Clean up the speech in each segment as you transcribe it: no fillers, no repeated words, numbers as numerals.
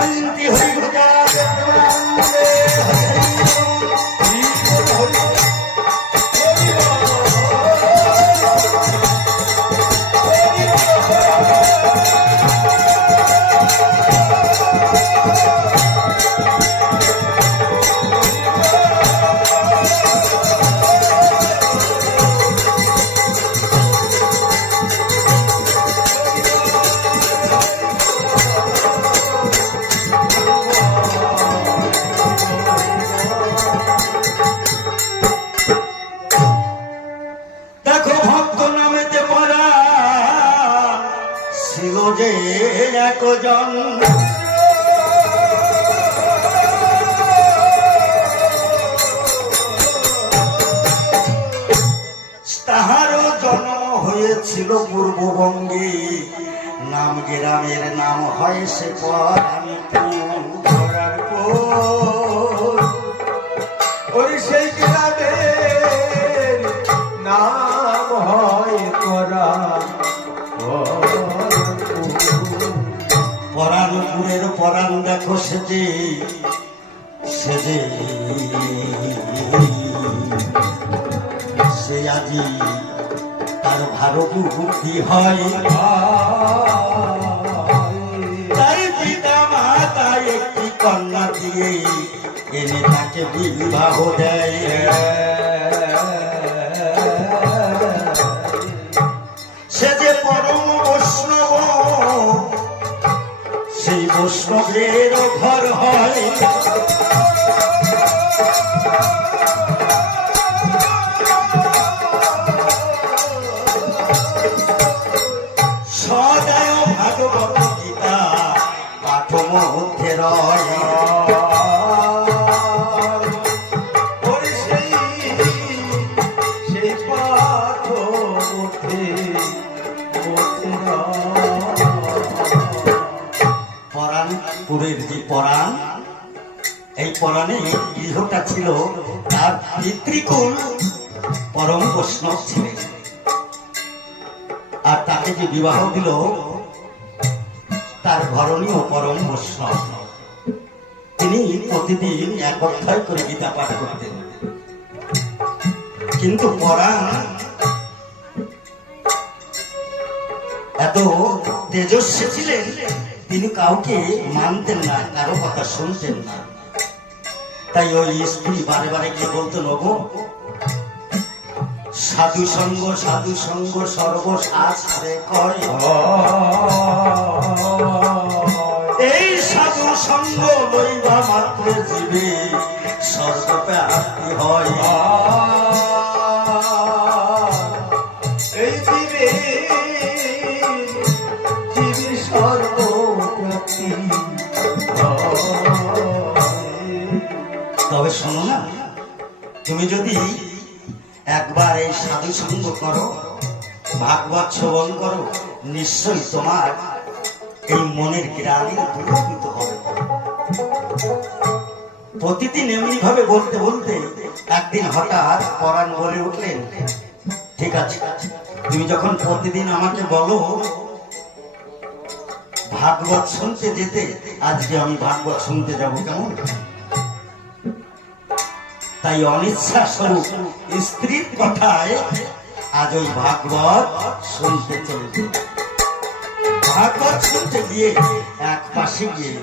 শান্তি হরি ভজা একজন তাহারও জন্ম হয়েছিল পূর্ববঙ্গে নাম গ্রামের নাম হয় সে ওই সেই গ্রামের নাম হয় পরানপুরের পরাণ দেখো সেজে সেজে সে আজি তার ভারত বুদ্ধি হয় তাই পিতা মাতা একটি কন্যা দিয়ে এনে তাকে বিবাহ দেয় সে যে পরম বৈষ্ণব সেই বৈষ্ণবের ঘর হয় সদায় ভাগবত গীতা পাঠ মধ্যে রয় সেই পাঠ মধ্যে পরাণপুরের যে পরাণ এই পরাণে গৃহটা ছিল তার পিতৃকুল পরম বৈষ্ণব ছিলেন আর তাকে যে বিবাহ দিল তার ঘরণীয় পরম বৈষ্ণব তিনি প্রতিদিন এক অধ্যায় করে গীতা পাঠ করতেন কিন্তু পরাণ এত তেজস্বী ছিলেন তিনি কাউকে মানতেন না কারো কথা শুনতেন না তাই ওই স্ত্রী বারে বারে গিয়ে বলতেন ওগো সাধু সঙ্গ সর্বশাস্ত্রে কয় এই সাধু সঙ্গ লইবা মাত্র জীবে স্বর্গপ্রাপ্তি হয় এই জীবে জীবে স্বর্গপ্রাপ্তি তবে শোনো না তুমি যদি একবার এই সাধু সঙ্গ করো ভাগবত শ্রবণ করো নিশ্চয়ই তোমার এই মনের গ্লানি দূরীভূত হবে প্রতিদিন এমনি ভাবে বলতে বলতে একদিন হঠাৎ পরাণ বলে উঠলেন ঠিক আছে তুমি যখন প্রতিদিন আমাকে বলো ভাগবত শুনতে যেতে আজকে আমি ভাগবত শুনতে যাব কেমন তাই অনিচ্ছা স্বরূপ স্ত্রীর কথায় আজ ওই ভাগবত শুনতে চলবে ভাগবত শুনতে গিয়ে এক পাশে গিয়ে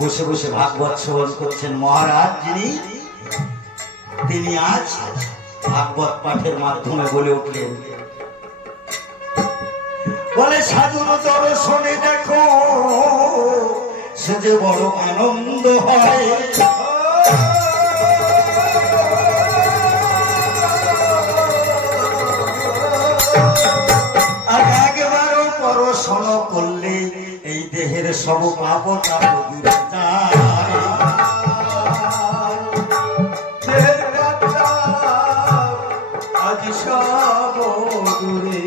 বসে বসে ভাগবত শ্রবণ করছেন মহারাজ যিনি তিনি আজ ভাগবত পাঠের মাধ্যমে বলে উঠলেন বলে সাধুর দর্শনে দেখো সে যে বড় আনন্দ হয় আর একবারও পড়াশোনা করলে এই দেহের সব পাপ তাপ দূরে যায় আজ সব দূরে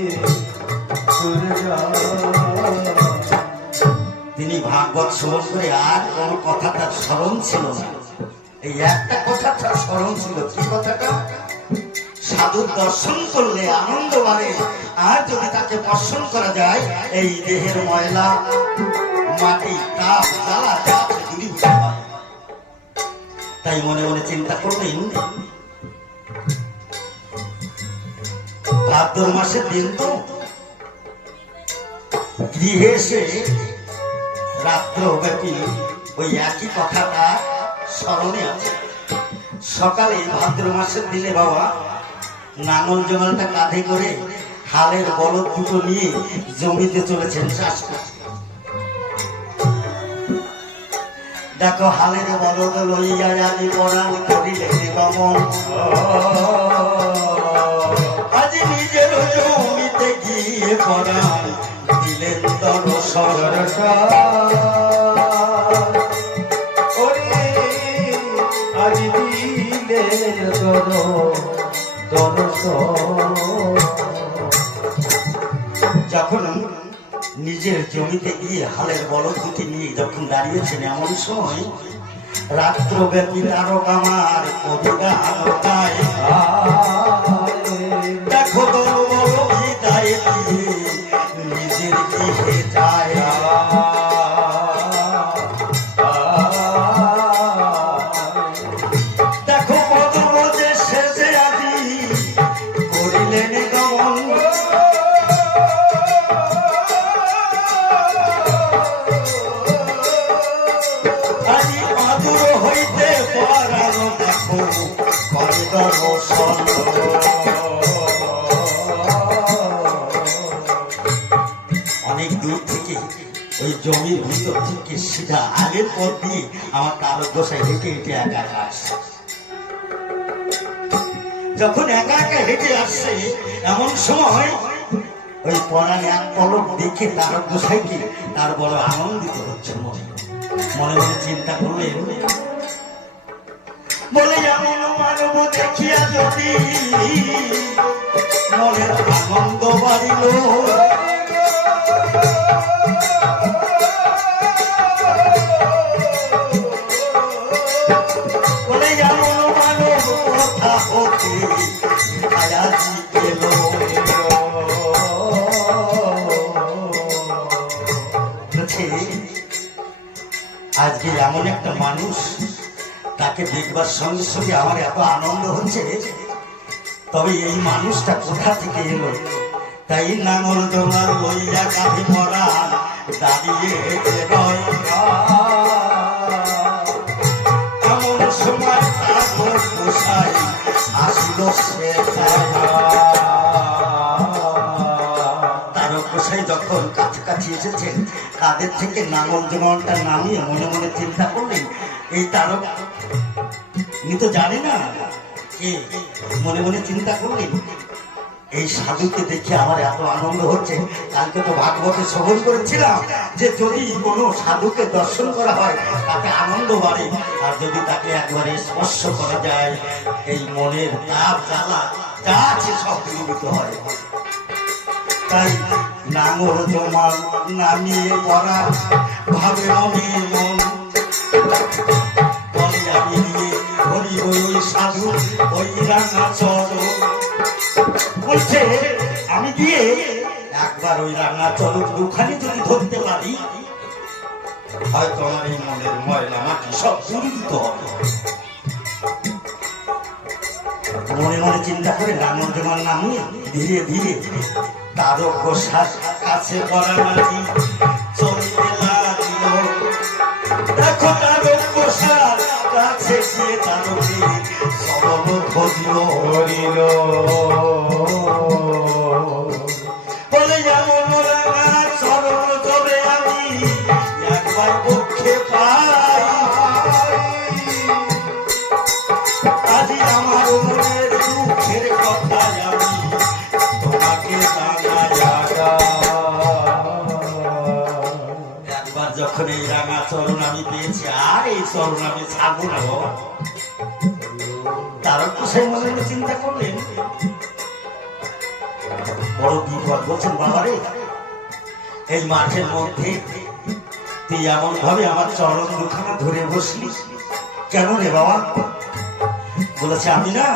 তিনি ভাগবত শ্রবণ করে আর কোন কথা তার স্মরণ ছিল না এই একটা কথা তার স্মরণ ছিল কি কথাটা সাধুর দর্শন করলে আনন্দ বাড়ে আর যদি তাকে দর্শন করা যায় এই দেহের ময়লা মাটি তাপ জ্বালা তাই মনে মনে চিন্তা করলেন, ভাদ্র মাসের দিন তো, গৃহে এসে রাত্র ব্যাপী ওই একই কথাটা স্মরণে আছে। সকালে ভাদ্র মাসের দিনে বাবা নাঙল জমালটা কাঁধে করে হালের বলদ দুটো নিয়ে জমিতে চলেছেন চাষ করতে। দেখো হালের বলদ লইয়া আজি পরাণ করিলেন গমন, আজ নিজের জমিতে গিয়ে পরাণ দিলেন দর্শন। আজ দিলেন যখন নিজের জমিতে গিয়ে হালের বলদ দুটি নিয়ে যখন দাঁড়িয়েছেন, এমন সময় রাত্রব্যাপী তারক আমার কবিগান গায়, দেখো বড় বড় বিদায় দিয়ে নিজের গৃহে যায়। দেখো কত বোঝে শেষে আজি করিলেন গমন, আজি মাদুর হইতে পরানো দেখো করে দর্শন। অনেক দূর থেকে ওই জমির ভিতর থেকে সিধা আগের পথ দিয়ে আমার তারক গোসাই হেঁটে হেঁটে একা একা আসছে। যখন একা একা হেঁটে আসছে, এমন সময় ওই পরাণে এক পলক দেখে তারক গোসাইকে তার বড় আনন্দিত হচ্ছে। মনে মনে চিন্তা করলেন, বলে এমন মানব দেখিয়া যদি মনের আনন্দ বাড়িল, বলে এমন মানব কথা হতে আয়াজি গেল। আজকে এমন একটা মানুষ, তাকে দেখবার সঙ্গে সঙ্গে আমার এত আনন্দ হচ্ছে, তবে এই মানুষটা কোথা থেকে এলো? তাই নাঙল জোনাল লইয়া কাঁধে পড়া দাঁড়িয়ে নয়, এমন সময় তারক গোসাই আসিল সে। তারক গোসাই যখন কাছাকাছি এসেছেন, কাদের থেকে নাঙল জোনালটা নামিয়ে মনে মনে চিন্তা করলেন, এই তারক উনি তো জানে না কে। মনে মনে চিন্তা করলেন, এই সাধুকে দেখে আমার এত আনন্দ হচ্ছে। কালকে তো ভাগবতে শ্রবণ করেছিলাম যে যদি কোনো সাধুকে দর্শন করা হয় তাতে আনন্দ বাড়ে, আর যদি তাকে একবারে স্পর্শ করা যায় এই মনের তাপ জ্বালা যা আছে সব দূরীভূত হয়। তাই নাঙল জমাল নামিয়ে পড়া ভাবে মনে মন, বলে আমি নিয়ে ধরি ওই সাধু ওই রাঙা চরণ। বলছে আমি দিয়ে একবার ওই রাঙা চরণ দুখানি যদি ধরতে পারি, হয়তো আমার এই মনের ময়লা মাটি সব দূরীভূত হবে। মনে মনে চিন্তা করে নাঙল জমাল নামিয়ে ধীরে ধীরে তারক গোসাইর কাছে পড়া মাটি চলতে লাগিল। দেখো তারক গোসাইর কাছে গিয়ে তারকে চরণ ধরিল, বলে যেমন রাঙা চরণ ধরে আমি একবার পক্ষে পাই, আজি আমার মনের দুঃখের কথা আমি তোমাকে একবার যখন এই রাঙা চরণ আমি পেয়েছি, আর এই চরণ আমি ছাড়বো না। তারক গোসাই মনে মনে চিন্তা করলেন, বড় বিপদ। বলছেন বাবারে, এই মাঠের মধ্যে তুই এমন ভাবে আমার চরণ দুখানা ধরে বসলি কেন রে বাবা? বলেছে আমি না,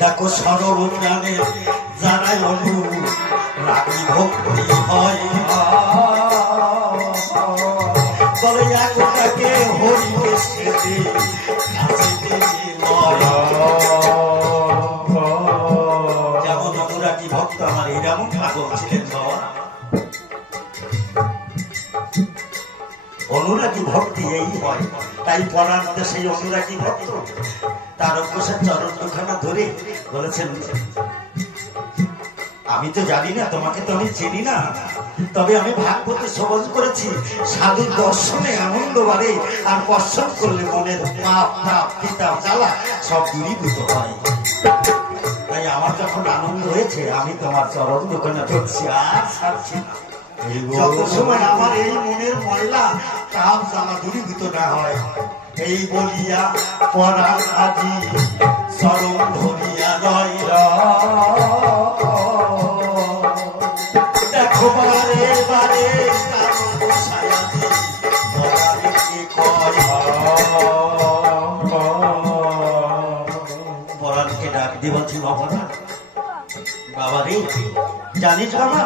দেখো সরল প্রাণে যারাই রাগি ভক্তি হয়, বলে একটাকে হরিকে সেজে অনুরাগী ভক্তি এই হয়, তাই পরাণ তো সেই অনুরাগী ভক্ত। তারকেশ্বর চরণ দুখানা ধরে বলেছেন, আমি তো জানি না, তোমাকে তো আমি চিনি না, তবে আমি ভাগবতে শ্রবণ করেছি সাধুর দর্শনে আনন্দ বাড়ে, আর দর্শন করলে মনের পাপ তাপ পিতা জ্বালা সব দূরীভূত হয়। তাই আমার যখন আনন্দ হয়েছে আমি তোমার চরণ দোকানে ধরছি আর ছাড়ছি না, যত সময় আমার এই মনের ময়লা তাপ জ্বালা দূরীভূত না হয়। এই বলিয়া পরাণ আজি চরণ ধরিয়া রয়, দেখো বারে বারে পরাণকে ডাক দিয়ে বলছি, বাবা বাবা রে, জানিস বাবা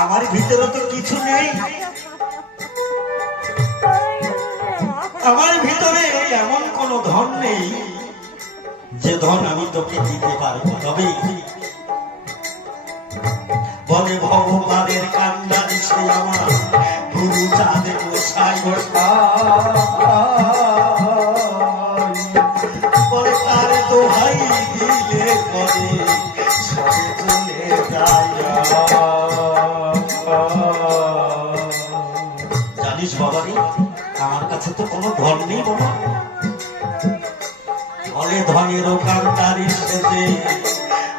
আমার ভিতরে তো কিছু নেই, আমার ভিতরে এমন কোন ধন নেই যে ধন আমি তোকে দিতে পারবো, তবে বলে ভগবানের কান্ডারি সে আমার গুরু চাঁদে গোসাই, বলে তার দোহাই দিলে পরে সবে চলে যায়। জানিস বাবা রে, আমার কাছে তো কোনো ধন নেই বাবা, বলে ধনেরও কান্ডারি সেজে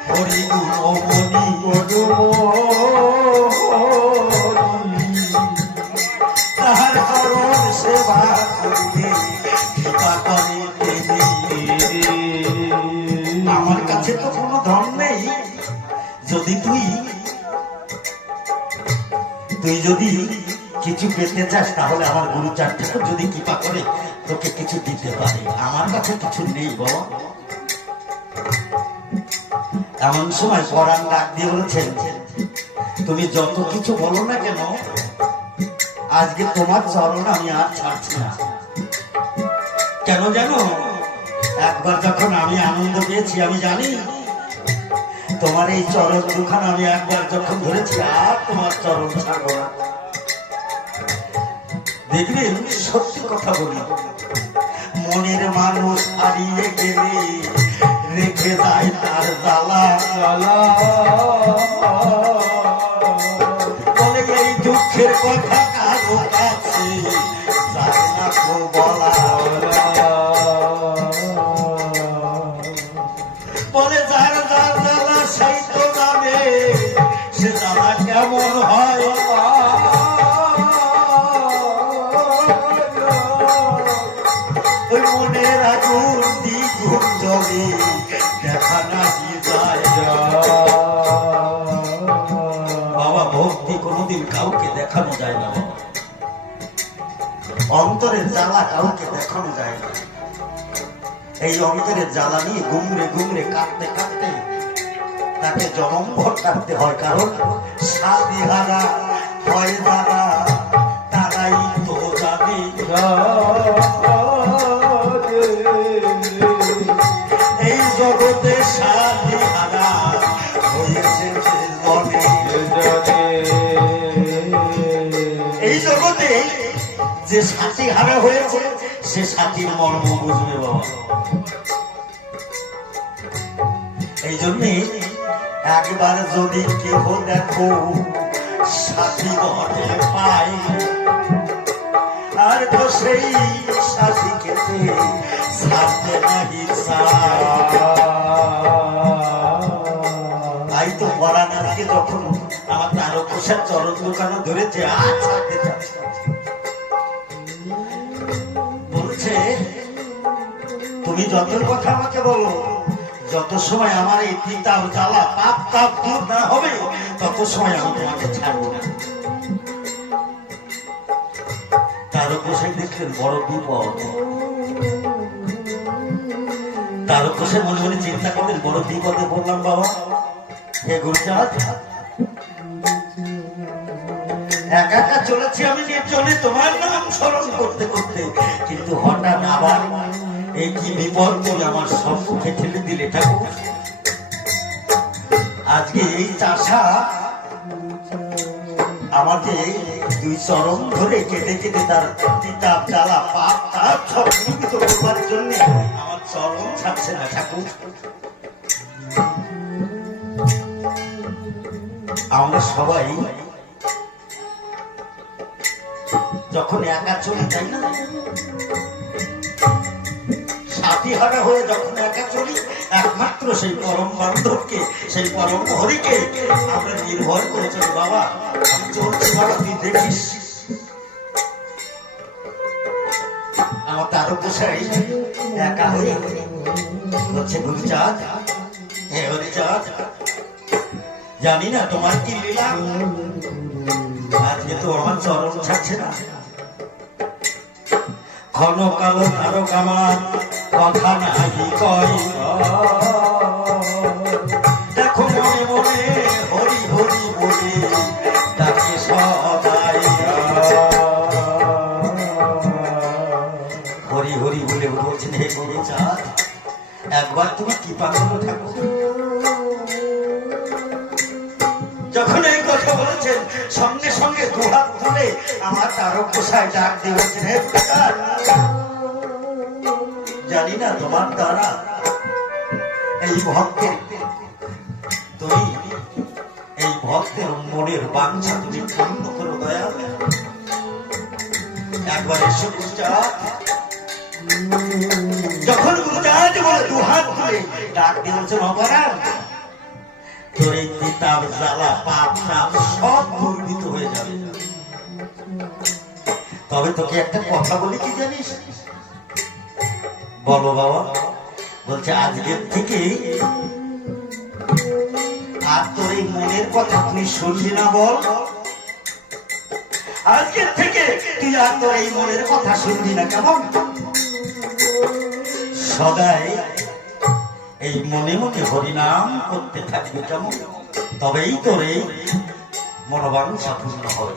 হরিগুণমণি তাহার চরণ সেবা করিলে কৃপা করে দেবী। আমার কাছে তো কোনো ধন নেই, যদি তুই যদি কিছু পেতে চাস তাহলে আমার গুরু চার ঠাকুর যদি কৃপা করে তোকে কিছু দিতে পারে, আমার কাছে কিছু নেই বাবা। এমন সময় পরাণ ডাক দিয়ে বলেছেন, তুমি যত কিছু বলো না কেন আজকে তোমার চরণ আমি আর ছাড়ছি না। কেন জানো, একবার যখন আমি আনন্দ পেয়েছি আমি জানি তোমার এই চরণ দুখানা আমি একবার যখন ধরেছি আর তোমার চরণ ছাড়বো না। দেখবেন সত্যি কথা বলি, মনের মানুষ হারিয়ে গেলে রেখে যায় তার জ্বালা, বলে এই দুঃখের কথা কারো কাছে যায় না তো বলা, বলে যার যার জ্বালা সেই তো জানে সে জ্বালা কেমন হয়। ওই মনের আগুন দ্বিগুণ জলে দেখা নাহি যায়। বাবা ভক্তি কোনোদিন কাউকে দেখানো যায় না বাবা, অন্তরের জ্বালা কাউকে দেখানো যায় না। এই অন্তরের জ্বালা নিয়ে গুমরে গুমরে কাঁদতে কাঁদতে তাকে জনমভর কাটতে হয়, কারণ সাথীহারা হয় যারা তারাই তো জানে এই জগতে সাথীহারা হয়েছে মনে। এই জগতে যে সাথীহারা হয়েছে সে সাথীর মর্ম বুঝবে বাবা। এই জন্যে একবার যদি কেহ দেখো সাথী ঘটে পাই, আর তো সেই সাথী খেতে ছাড়তে নাহি তাই তো পরাণকে যখন আমার তারকেশ্বর চরণ দোকানে ধরেছে আর ছাড়তে চাচ্ছে, বলছে তুমি যত কথা আমাকে বলো, যত সময় আমার এই পিতা জ্বালা পাপ তাপ দূর না হবে তত সময় আমি তোমাকে ছাড়বো না। তারকেশ্বর দেখলেন বড় বিপদ, তারকেশ্বর মনে মনে চিন্তা করলেন বড় বিপদে বললাম বাবা। হে গুরুচাঁদ, একা একা চলেছি আমি নির্জনে তোমার নাম স্মরণ করতে করতে, কিন্তু হঠাৎ আবার এই কি বিপদ তুমি আমার সম্মুখে ঠেলে দিলে ঠাকুর। আজকে এই চাষা আমাকে দুই চরম ধরে কেটে কেটে তার তিতাব জ্বালা পাপ তাপ সব জীবিত করবার জন্য আমার চরম ছাড়ছে না ঠাকুর। আমরা সবাই যখন একা চলে যাই না, সাথী হারা হয়ে যখন একা চলি, একমাত্র সেই পরম বান্ধবকে, সেই পরম হরিকে আমরা নির্ভর করে চলি। বাবা আমি চলছি, বাবা তুই দেখিস। আমার তারও গোসাই একা হয়ে হচ্ছে গুরুচাঁদ, হে হরিচাঁদ, জানি না তোমার কি লীলা, আজকে তো আমার চরণ ছাড়ছে না। ঘন কালো ধারক আমার কথা নাহি কয়, দেখো মনে মনে হরি হরি বলে ডাকে সদাই। হরি হরি বলে বলছেন, হে গুরুচাঁদ একবার তুমি কৃপা করো ঠাকুর। যখন এই কথা বলেছেন সঙ্গে সঙ্গে দুহাত তুলে আমার তারক গোসাই ডাক দিয়ে বলছেন, হে পিতা, জানি না তোমার দ্বারা এই ভক্তের, তুমি এই ভক্তের মনের বাঞ্ছা তুমি পূর্ণ করো দয়া। একবার এসে গুরুচাঁদ, যখন গুরুচাঁদ বলে দুহাত তুলে ডাক দিয়ে বলছেন, অপরাধ তোর এই কিতাব জ্বালা পাপ তাপ সব দুর্বৃত হয়ে যাবে। তবে তোকে একটা কথা বলি, কি জানিস? বলো বাবা। বলছে, আজকের থেকে আর তোর এই মনের কথা তুই শুনবি না। বল, আজকের থেকে তুই আর তোর এই মনের কথা শুনবি না। কেমন? সদাই এই মনে মনে হরিনাম করতে থাকবে। কেমন? তবেই তোর এই মনোবাঞ্ছা পূর্ণ হবে।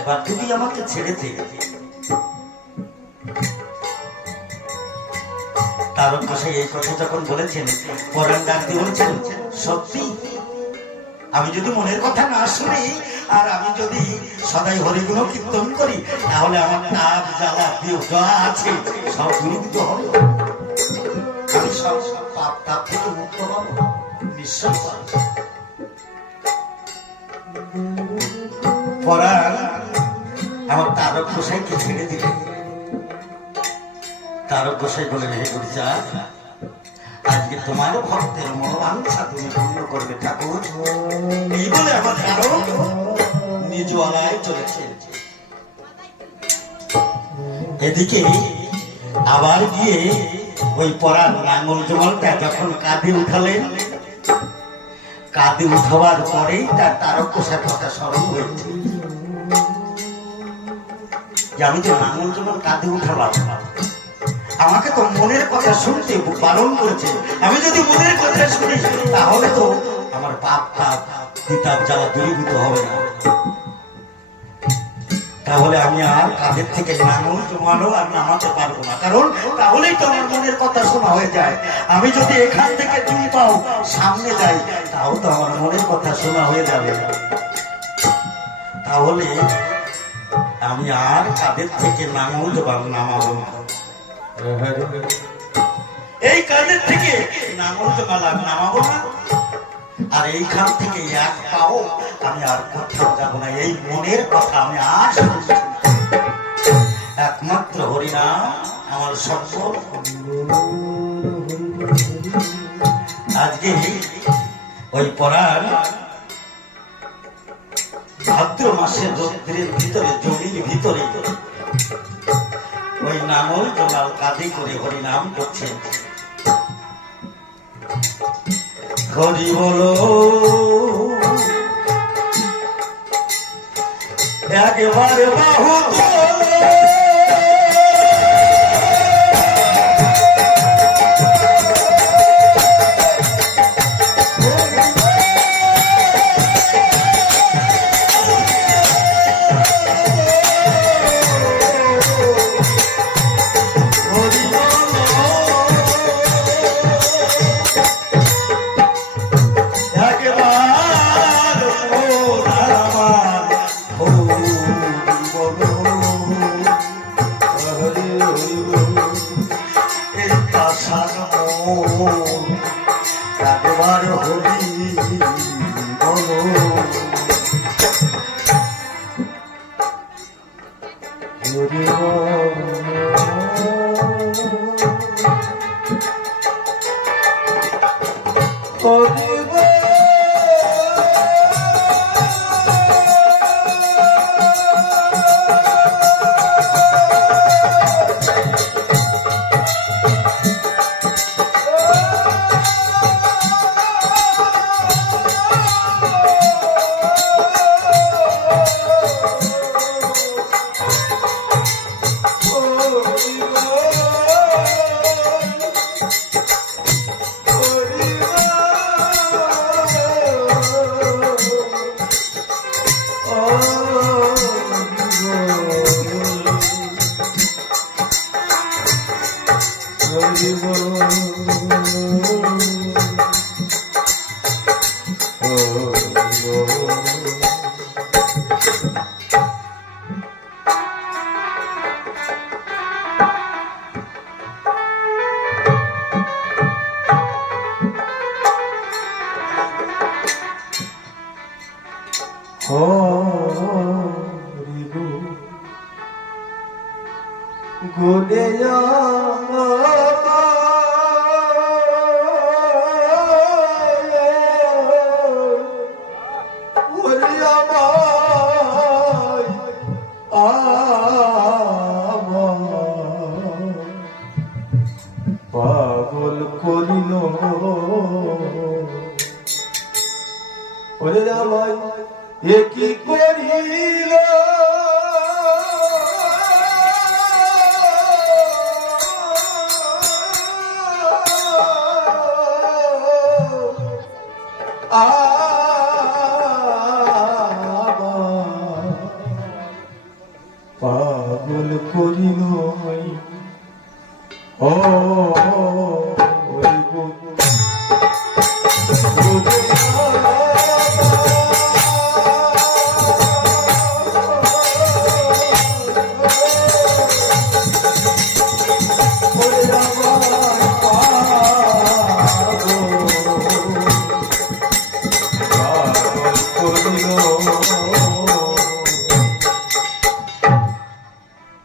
এবার তুই আমাকে ছেড়ে দে। তারক গোসাই এই কথা যখন বলেছেন, পরাণ ডাক দিয়ে বলছেন, সত্যি আমি যদি মনের কথা না শুনি আর আমি যদি সদাই হরিগুণ কীর্তন করি, তাহলে আমার তাপ জ্বালা যা আছে সব দূরীভূত হবে। আমি সব পাপ তাপ থেকে মুক্ত হব, নিশ্চয় পাব। পরাণ আমার তারক গোসাইকে ছেড়ে দিলেন। তারক গোসাই বলেন, হে গুরুচাঁদ আজকে তোমার ভক্তের মনোবাঞ্ছা তুমি পূর্ণ করবে ঠাকুর। এই বলে আমার তারক নিজ আলায় চলেছে। এদিকে আবার গিয়ে ওই পরাণ লাঙ্গল জমালটা যখন কাঁধে উঠালেন, কাঁধে উঠাবার পরেই তার তারক গোসাইর কথা স্মরণ হয়েছে যে আমি তো লাঙ্গল জমাল কাঁধে উঠালাম, আমাকে তো মনের কথা শুনতে বারণ করেছে। আমি যদি মনের কথা শুনি তাহলে তো আমার পাপ তাপ কিতাব জ্বালা দূরীভূত হবে না। তাহলে আমি আর কাঁধের থেকে লাঙল জমানো আর নামাতে পারবো না, কারণ তাহলেই তো আমার মনের কথা শোনা হয়ে যায়। আমি যদি এখান থেকে 2 পাও সামনে যাই, তাও তো আমার মনের কথা শোনা হয়ে যাবে। তাহলে আমি আর কাঁধের থেকে লাঙল জমানো নামাবো না। এই কাঁধের থেকে লাঙল জমালাম নামাবো না, আর এইখান থেকে 1 পাও আমি আর কোথাও যাবো না। এই মনের কথা আমি আর শুনছি না। একমাত্র হরিনাম আমার সম্পদ। আজকে ওই পরাণ ভাদ্র মাসের রৌদ্রের ভিতরে, জমির ভিতরে ওই নাঙল জোলাল কাঁধে করে হরিনাম করছেন। হরি বলো একবারে বাহু একবার গুনে পাগল করিল ওরে আমায় কি করিল পাগল করিল ও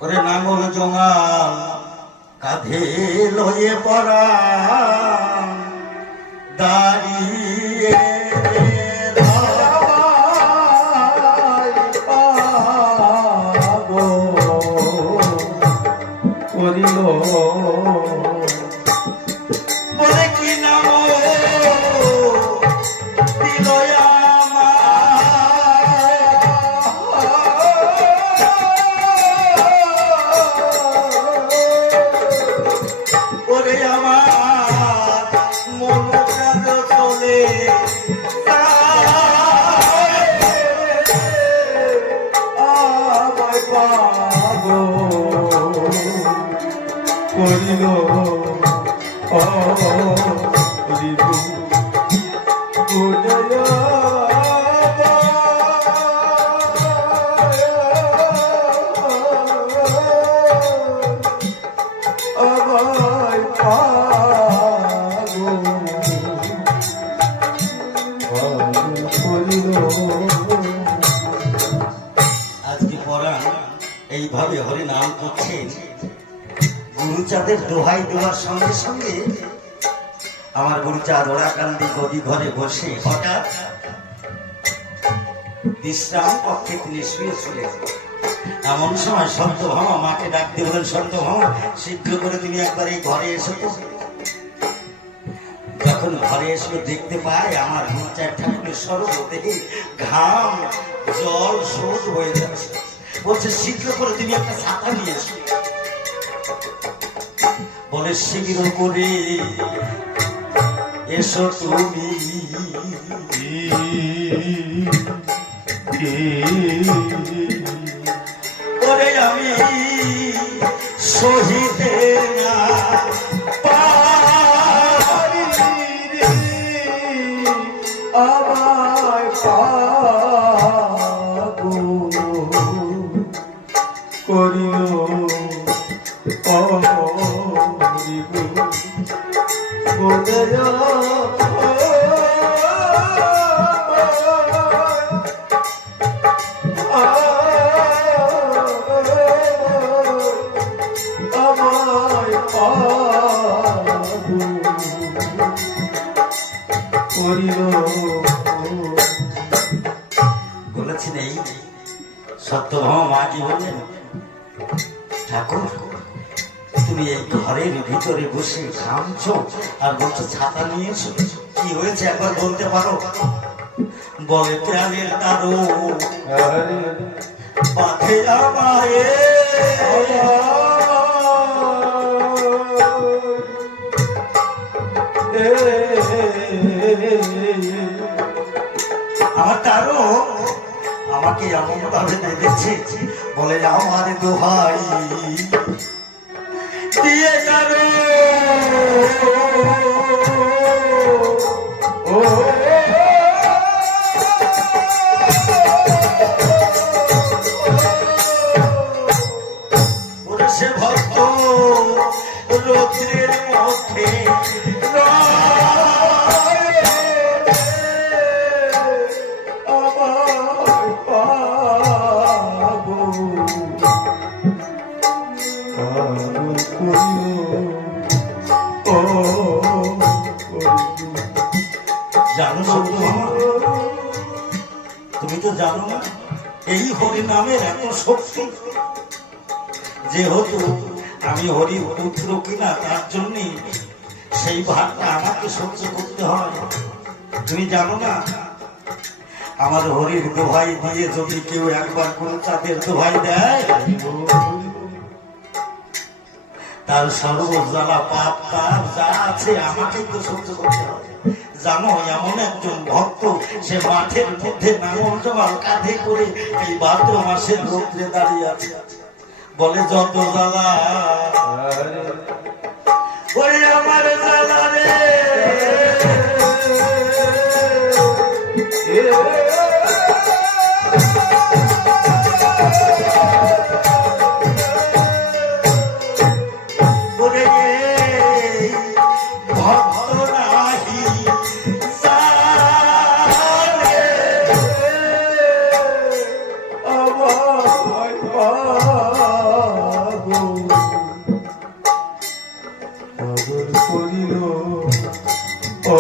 ওরে নাঙল জোঙা কাঁধে লয়ে পড়া দাঁড়িয়ে করিল বলে কি নাম দিল ওরে আমার মন প্রাণ চলে আমায় পাগল করিল আজকে পরাণ এইভাবে হরি নাম করছেন গুরুচাঁদের দোহাই দেওয়ার সঙ্গে সঙ্গে আমার গুরুচাঁদ ওরাকান্দি গদি ঘরে বসে হঠাৎ বিশ্রাম কক্ষে তিনি শুয়েছিলেন। এমন সময় সত্যভামা মাকে ডাক দিয়ে বলেন, সত্যভামা শীঘ্র করে তুমি একবার এই ঘরে এসো তো। যখন ঘরে এসে দেখতে পায় আমার গুরুচাঁদ ঠাকুরের সর্ব থেকে ঘাম জল স্রোত হয়ে যাচ্ছে, বলছে শীঘ্র করে তুমি একটা ছাতা নিয়ে এসো। বলে শীঘ্র করে এসো তুমি, ওরে আমি সহিতে না পারি রে, আমায় পাগল করিল করিল বলেছেন এই সত্যভামা মা কি বললেন, ঠাকুর তুমি এই ঘরের ভিতরে বসে ঘামছো আর বলছো ছাতা নিয়ে এসো, কি হয়েছে একবার বলতে পারো? বলে প্রাণের তারো বাঁধে আমায়, আমার তারো আমাকে এমন ভাবে বেঁধেছে, বলে আমার দোহাই দিয়ে তারো ও সে ভক্ত রৌদ্রের মধ্যে জানো সত্যভামা, তুমি তো জানো না এই হরি নামের এত শক্তি, যেহেতু আমি হরির পুত্র কিনা তার জন্য সেই ভাগটা আমাকে সহ্য করতে হয়। তুমি জানো না আমার হরির দোহাই দিয়ে যদি কেউ একবার কোনো চাঁদের দোহাই দেয় তার সর্বজ্বালা পাপ তার যা আছে আমাকে তো সহ্য করতে হয়। জানো এমন একজন ভক্ত সে মাঠের মধ্যে নাঙল জোয়াল কাঁধে করে এই ভাদ্র মাসের রৌদ্রে দাঁড়িয়ে আছে, বলে যত জ্বালা ওরে আমার জ্বালা রে ওরে ভক্ত নাহি জানে আমার পাগল করিল ও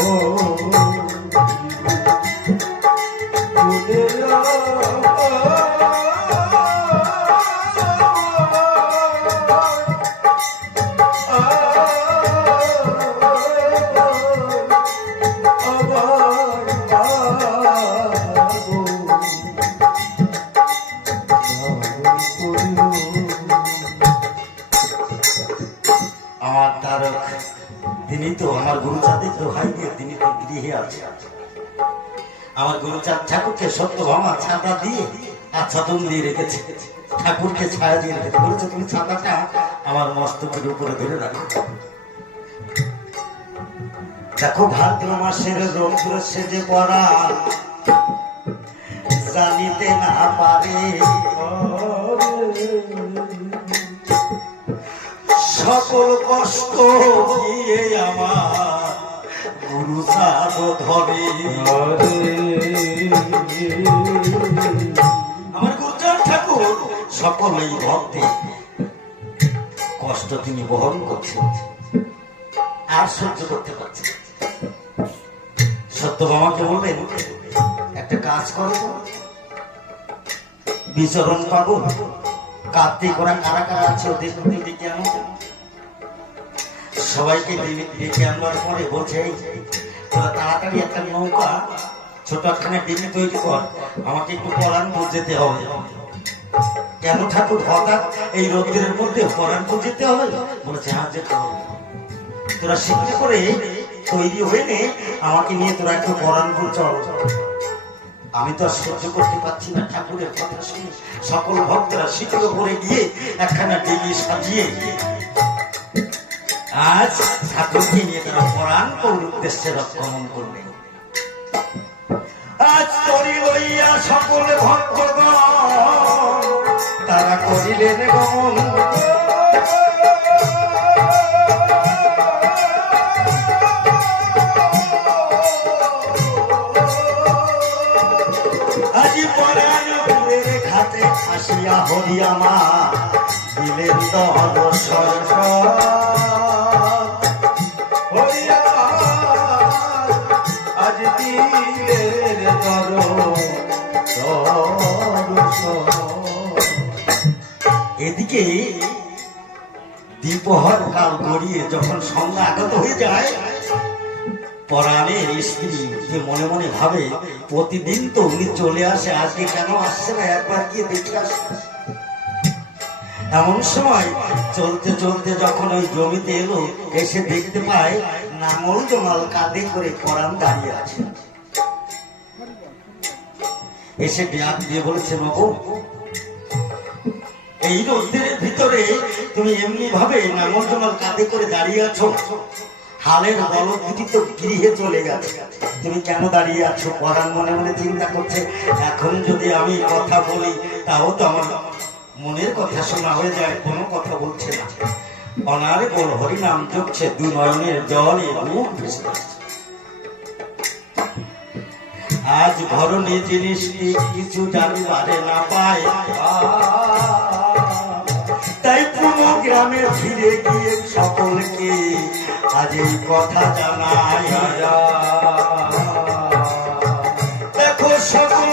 আমার তারক তিনি তো আমার গুরুচাঁদের দোহাই দিয়ে তিনি তো গৃহে আছে। আমার গুরুচাঁদ ঠাকুরকে সত্যভামা ছাতা দিয়ে আচ্ছাদন দিয়ে রেখেছে, ঠাকুরকে ছায়া দিয়ে রেখেছে, বলেছে তুমি ছাতাটা আমার মস্তকের উপরে ধরে রাখো। দেখো ভাদ্র মাসের রৌদ্র সেজে পড়া জানিতে না পারে সকল কষ্ট দিয়ে আমার গুরু চাঁদ ধরে, আমার গুরুচাঁদ ঠাকুর সকল এই ভক্তি কষ্ট তিনি বহন করছেন আর সহ্য করতে পারছেন। সত্যভামাকে বললেন একটা কাজ করো, বিচরণ পাবো কার্তিক ওরা কারা কারা আছে ওদের মধ্যে ডেকে আনো। সবাইকে ডেকে আনবার পরে বলছে তোরা তাড়াতাড়ি একটা নৌকা ছোট একখানে ডিমে তৈরি কর, আমাকে একটু পরানপুর যেতে হবে। কেন ঠাকুর হঠাৎ এই রোদ্রের মধ্যে পরানপুর যেতে হবে? বলেছে হ্যাঁ যেতে হবে। তোরা শিক্ষা করে তৈরি হয়ে নে, আমাকে নিয়ে তোরা একটু পরানপুর চল। আমি তো আর সহ্য করতে পারছি না ঠাকুরের কথা শুনে সকল ভক্তরা শীতল করে গিয়ে একখানা ডিঙি সাজিয়ে আজ ঠাকুরকে নিয়ে তারা পরানপুর উদ্দেশ্যে গমন করবে। আজ তরি লইয়া সকল ভক্তগণ তারা করিলেন গমন। আজি পরানপুরের ঘাটে আসিয়া হরিয়ামা দিলেন দহন হইয়া আজ দিলের এদিকে দ্বিপ্রহর কাল গড়িয়ে যখন সন্ধ্যা আগত হয়ে যায়, পরাণের স্ত্রী যে মনে মনে ভাবে প্রতিদিন তো উনি চলে আসে, আজকে কেন আসছে না, একবার গিয়ে দেখে আসে। এমন সময় চলতে চলতে যখন ওই জমিতে এলো, এসে দেখতে পায় নাঙল জমাল কাঁধে করে পরাণ দাঁড়িয়ে আছে। এসে ডাক দিয়ে বলেছে, নবু এই রোদের ভিতরে তুমি এমনি ভাবে নাঙল জমাল কাঁধে করে দাঁড়িয়ে আছো, হালের বলদ দুটি তো গৃহে চলে গেছে, তুমি কেন দাঁড়িয়ে আছো? পরাণ মনে মনে চিন্তা করছে, এখন যদি আমি কথা বলি তাও তো আমার মনের কথা শোনা হয়ে যায়, কোনো কথা বলছে না। অনারে বল হরিনাম জপছে, দু নয়নের জলে মুখ ভেসে যাচ্ছে। আজ ধরনের জিনিসটি কিছু জানিবারে না পায়, তাই পুরো গ্রামে ফিরে গিয়ে সকলকে আজ এই কথা জানাই। দেখো সকল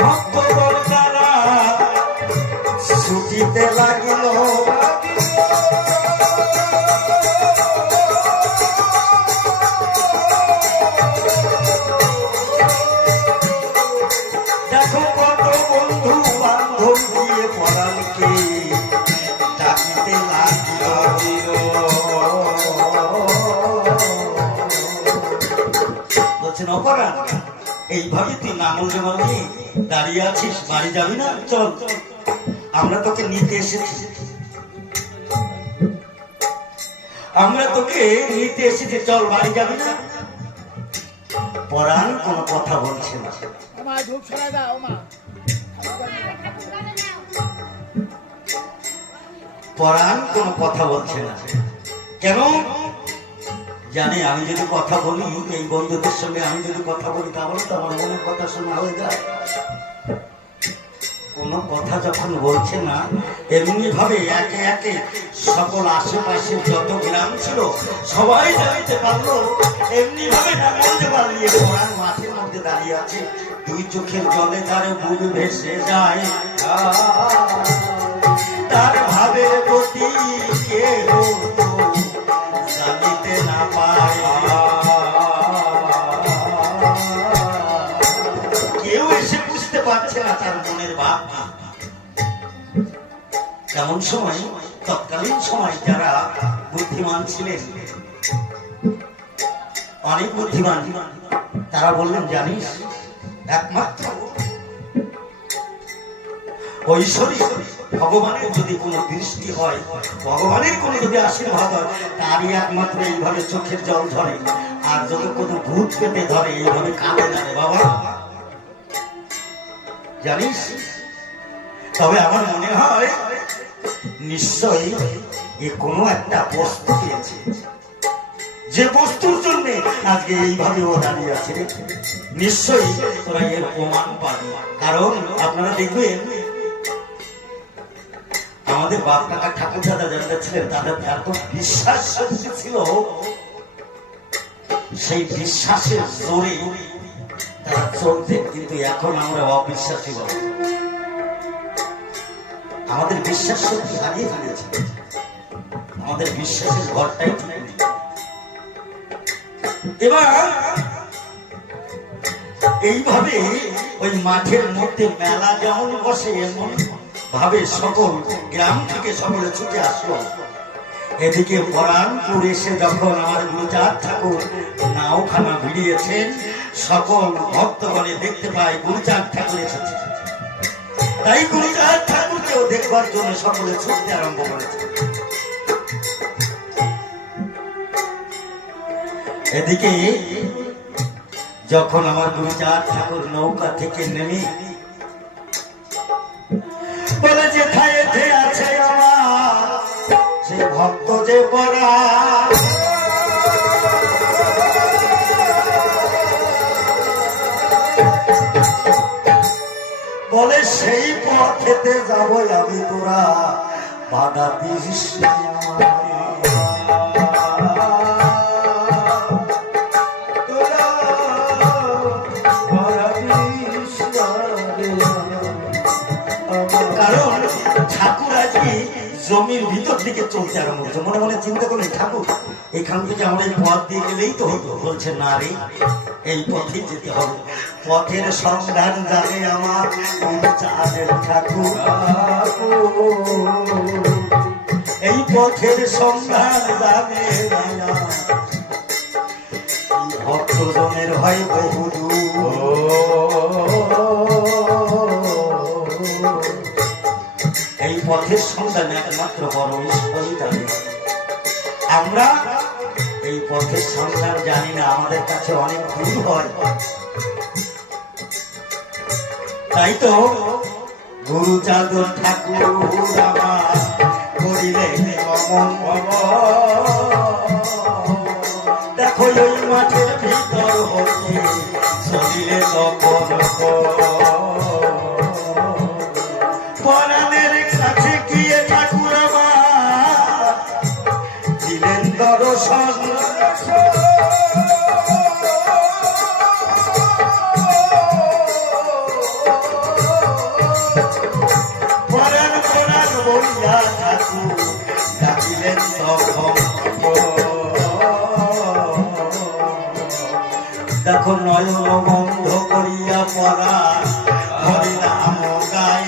ভক্তগণ যারা ছুটিতে লাগিল, দেখো কত বন্ধু বান্ধব দিয়ে পরাণকে ডাকিতে লাগিল। বলছেন, অপরাণ এইভাবে তুই নাঙল জমাল নিয়ে দাঁড়িয়ে আছিস, বাড়ি যাবি না? চল, আমরা তোকে নিতে এসেছি, আমরা তোকে নিতে এসেছি, চল, বাড়ি যাবি না? পরাণ কোনো কথা বলছে না। পরাণ কোনো কথা বলছে না, কেন জানে আমি যদি কথা বলি, এই বন্ধুদের সঙ্গে আমি যদি কথা বলি তাহলে তো আমার মনের কথা শোনা হয়ে যায়। কোনো কথা যখন বলছে না, এমনি ভাবে একে একে সকল আশেপাশে যত গ্রাম ছিল সবাই জানতে পারলো এমনি ভাবে নাঙল জমাল নিয়ে পরাণ মাঠের মধ্যে দাঁড়িয়ে আছে। দুই চোখের জলে তার বুক ভেসে যায়, তার ভাবের গতি কেউ জানিতে না পায়, কেউ এসে বুঝতে পারছে না তার মনের ভাব। এমন সময় তৎকালীন সময় যারা বুদ্ধিমান ছিলেন, অনেক বুদ্ধিমান, তারা বললেন, জানিস একমাত্র ঐশ্বরী ভগবানের যদি কোনো দৃষ্টি হয়, ভগবানের কোনো যদি আশীর্বাদ হয়, তারই একমাত্র এইভাবে চোখের জল ঝরে, আর যদি কোনো ভূত পেতে ধরে এইভাবে কাঁদে না রে বাবা, জানিস? তবে আমার মনে হয় নিশ্চয়ই এ কোনো একটা বস্তু পেয়েছে, যে বস্তুর জন্য আজকে এইভাবে ও দাঁড়িয়ে আছে। নিশ্চয়ই তোরা এর প্রমাণ পাবে, কারণ আপনারা দেখবেন আমাদের বাপ কাকা ঠাকুর দাদা যারা ছিলেন তাদের এত বিশ্বাস শক্তি ছিল, সেই বিশ্বাসের জোরে তারা চলতেন। কিন্তু এখন আমরা অবিশ্বাসী বলি, আমাদের বিশ্বাস শক্তি হারিয়ে ফেলেছে, আমাদের বিশ্বাসের ঘরটাই ঠিক নেই। এবার এইভাবে ওই মাঠের মধ্যে মেলা যেমন বসে, এমন ভাবে সকল গ্রাম থেকে সকলে ছুটে আসলো। এদিকে পরাণপুর এসে যখন আমার গুরুচাঁদ ঠাকুর নাওখানা ভিড়িয়েছেন, সকল ভক্তগণে দেখতে পায় গুরুচাঁদ ঠাকুর এসেছে, তাই গুরুচাঁদ ঠাকুরকেও দেখবার জন্য সকলে ছুটতে আরম্ভ করেছে। এদিকে যখন আমার গুরুচাঁদ ঠাকুর নৌকা থেকে নেমে বলে, যে ঠাইতে আছে আমার সে ভক্ত যে পরা, বলে সেই পথেতে যাবো আমি, তোরা বাধা দিস না আমায়। কারণ ঠাকুর আজকে জমির ভিতর দিকে চলতে আরম্ভ করছে। মনে মনে চিন্তা করলেন ঠাকুর এখান থেকে আমরা এই পথ দিয়ে গেলেই তো হতো। বলছে না রে, এই পথে যেতে হবে। পথের সন্ধান জানে আমার চাঁদের ঠাকুর। এই পথের সন্ধান জানে ভক্তজনের হয় বহুদূর। এই পথের সন্ধান একমাত্র বড় ঈশ্বরই জানে। আমরা এই পথের সন্ধান জানি না, আমাদের কাছে অনেক দূর হয়। তাই তো গুরুচাঁদ ঠাকুর আমার করিলে অমন দেখো ওই মাঠের ভিতর হতে চলিলে তখন পরাণের কাছে গিয়ে ঠাকুর আমার দিলেন দর্শন। পরাণ পরাণ বলিয়া ঠাকুর ডাকিলেন তখন। দেখো নয়ন বন্ধ করিয়া পরাণ হরিনাম গাই।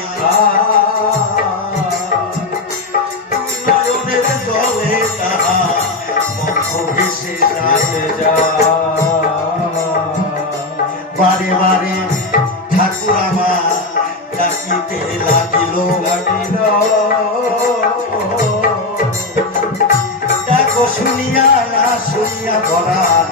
নয়নের জলে তাহা বন্ধ ভেসে যায়। বারে বারে ঠাকুর আমার ডাকিতে লাগিল। দেখো শুনিয়া না শুনিয়া পরাণ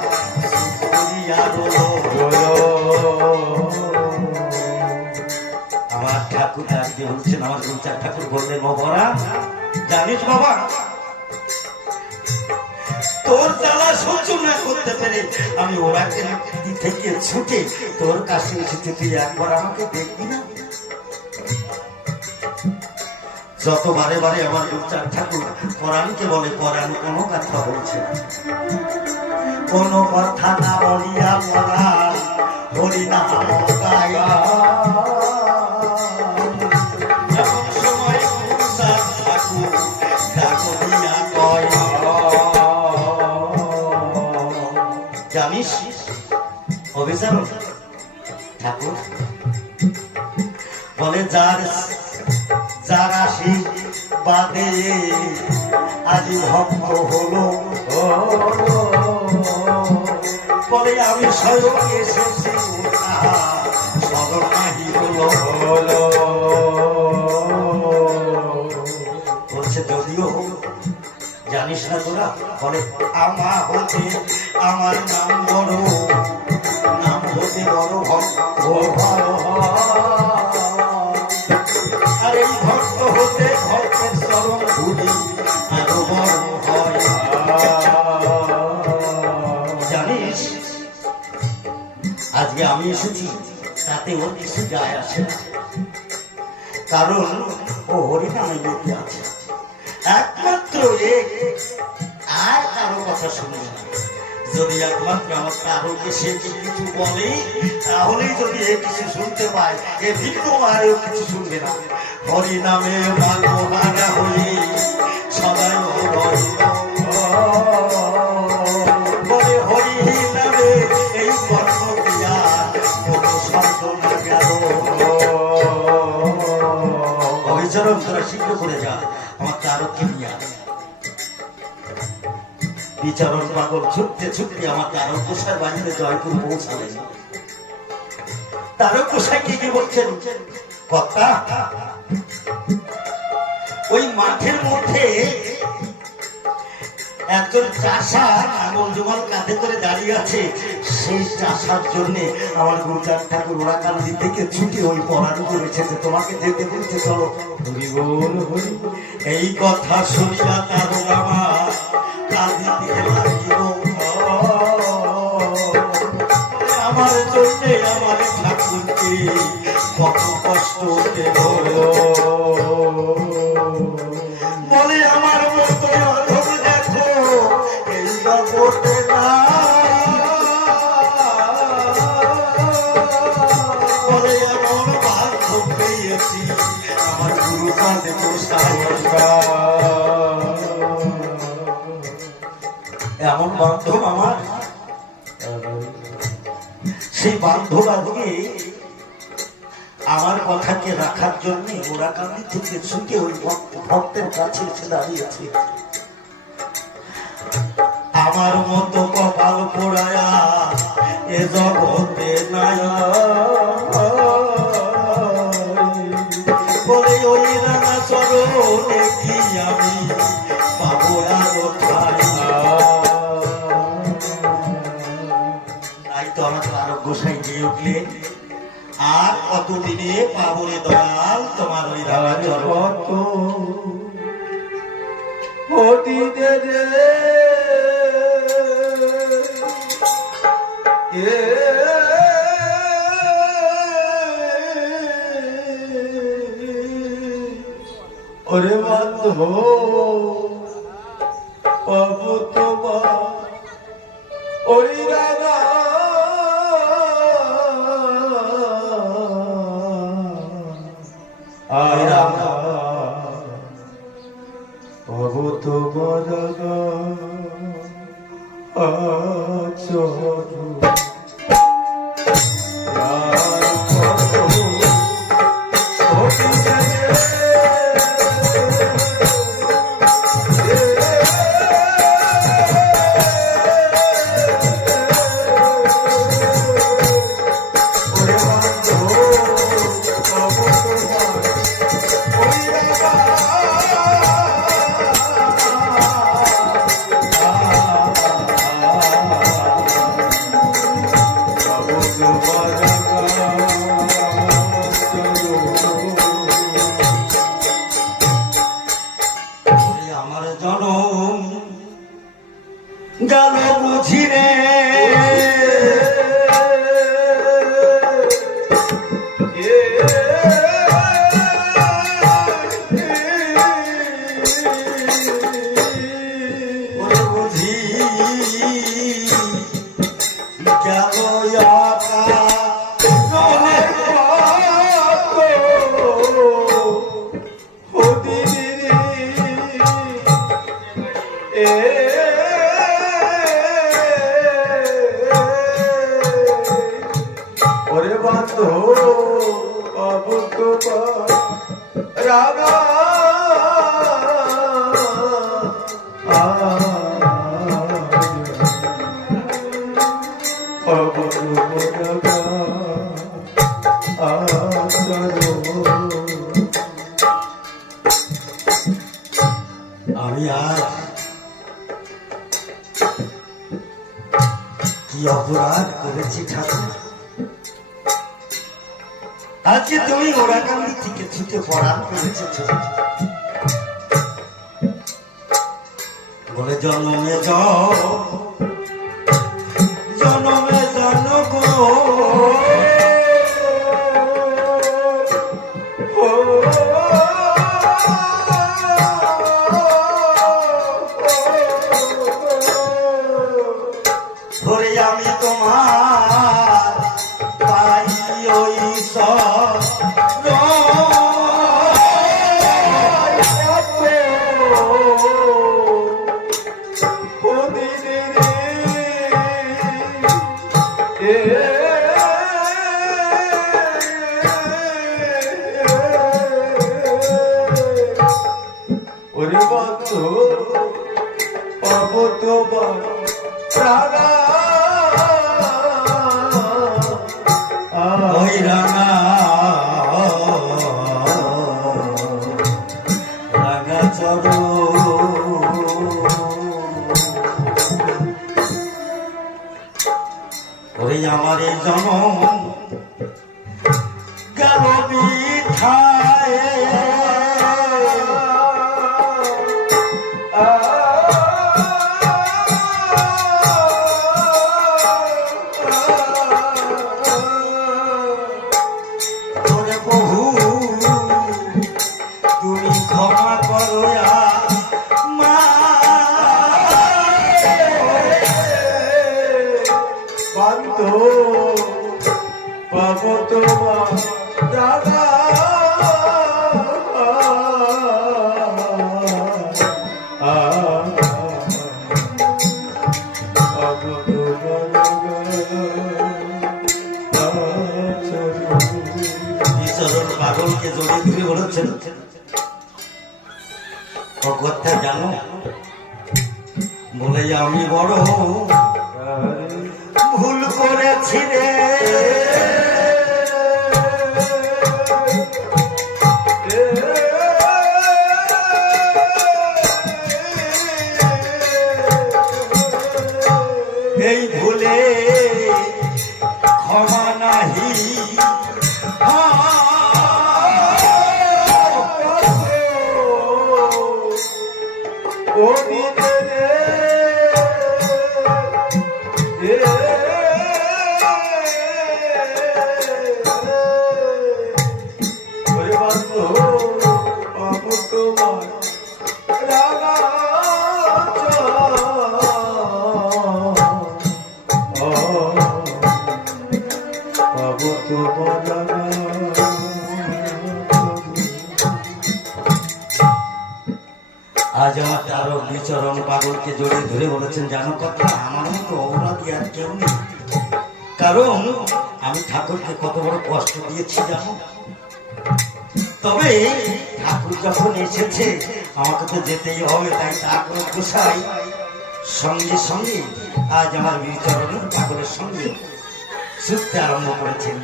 আমার ঠাকুর ডাকতে বলছেন। আমার গুরুচাঁদ ঠাকুর বললেন ও পরাণ জানিস বাবা, তোর জ্বালা সহ্য না করতে পেরে আমি ওরাকে থেকে ছুটে তোর কাছে এসেছি, তুই একবার আমাকে দেখবি না? যত বারে বারে আমার গুরুচাঁদ ঠাকুর পরাণকে বলে, পরাণ কোনো কথা বলছে না। কোনো কথা না বলিয়া পরাণ হরিনাম গায়। এমন সময় গুরুচাঁদ ঠাকুর ডাকিয়া কয়, জানিস অবিচারণ ঠাকুর বলে যার যার আসি বাদে আজি ভক্ত হলো। বলে আমি স্বয়ং এসেছি সদর নাহি হলো। বলছে যদিও জানিস না তোরা? বলে আমা হতে আমার নাম বড়, নাম হতে বড় ভক্ত ভালো। আর এই ভক্ত হতে ভক্তের চরণ ধুলি আরো বড় হয়। জানিস আজকে আমি এসেছি তাতে ওর কিছু যায় আসে না, কারণ ও হরিনামে বেঁচে আছে একমাত্র এক, আর কারো কথা শুনবে না। যদি একমাত্র আমার কারোকে সে কিছু বলে তাহলেই যদি এ কিছু শুনতে পায়, এ ভিন্ন আর কিছু শুনবে না। হরিনামে মাগোহারা হয়ে সদাই বলে হরি নামে এই কর্ম দিয়া কোনো শব্দ না গেল। অবিচরণ তোরা শীঘ্র করে যা, আমার কারোকে নিয়ে বিচারণ পাগল ছুটতে ছুটতে আমার তারকোষার বাড়িতে জয়পুর পৌঁছালেন। তারকোষাকে কি বলছেন কথা, ওই মাঠের মধ্যে একজন চাষা নাঙ্গল জোমাল কাঁধে করে দাঁড়িয়ে আছে। সেই চাষার জন্য আমার গুরুচাঁদ ঠাকুর ওরাকান্দি থেকে ছুটি ওই পড়ানো করেছে যে তোমাকে যেতে বলছে, চলো। এই কথা শুনিয়া তার আমার কাঁদিতে লাগিল। আমার জন্য আমার ঠাকুরকে কত কষ্ট দেব। বলে আমার মতো মাধব দেখো এই জগতে নাই, বলে এমন বান্ধব পেয়েছি আমার গুরু কাঁধে এমন বান্ধব আমার। সেই বান্ধব আজকে আমার কথাকে রাখার জন্য ওরাকান্দি থেকে ছুটে ওই ভক্তের কাছে এসে দাঁড়িয়েছে। আমার মতো কপাল পোড়ায়া এ জগতে নাই, বলে ওই রানা চরণে কি আমি পাবো আরো ঠাই। তাই তো আমাদের আরোগ্য গোসাই দিয়ে উঠলেন, আর কতদিনে পাবো রে দয়াল তোমার ওই রানা চরণ। ওরে বান্ধব পাবো তোমার ওই রাগা পাবো তোমার রাগা আমার জনম গেল বুঝি রে, বুঝি গেল ওরে বান্ধব পাবো তোমার রাগা পাবো তোমার রাগা আমি আজ কি অপরাধ করেছি ঠাকুর, আজকে তুমি ওরাকান্দি থেকে ছুটে পড়ান করেছ বলে জন্মে জন্মে জন্ম ধরে আমি তোমার পাই ওই ওরে বন্ধু পাবো তোমার রাগা ওই রাঙা রাঙা চরণ ওরে আমার এই জনম গেল বৃথায়, তোরে বহু তুমি ক্ষমা করো। কথা জানো? বলে আমি বড় ভুল করেছি রে, এই ভুলে ক্ষমা নাহি ও দিনে রে ওরে বন্ধু পাবো তোমার রাগা পাবো তোমার রাগা। আজ আমার আরো বিচরণ পাগলকে জড়িয়ে ধরে বলেছেন, জানো কথা, আমার মতো অপরাধী আর কেউ নেই। কারণ আমি ঠাকুরকে কত বড় কষ্ট দিয়েছি জানো। তবে ঠাকুর যখন এসেছে আমাকে তো যেতেই হবে, তাই ঠাকুর গোসাই সঙ্গে সঙ্গে আজ আমার বিচরণের পাগলের সঙ্গে ছুটতে আরম্ভ করেছেন।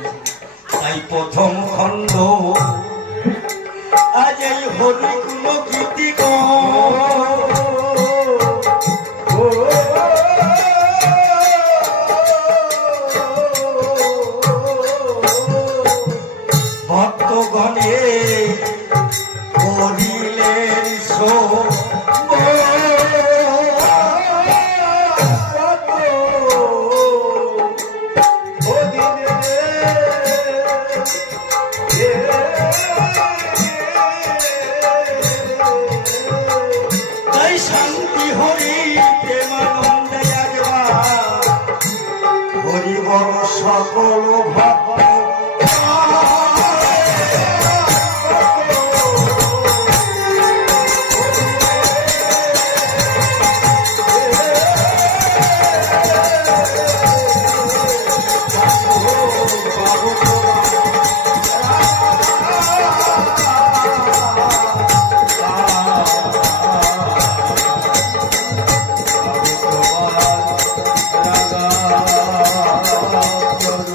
তাই প্রথম খণ্ড আজ এই হরিগুণ গীতি ভক্তগণে করিলেন সো শান্তি হরি প্রেমানন্দে হরি বড় সকল ভক্ত রাগা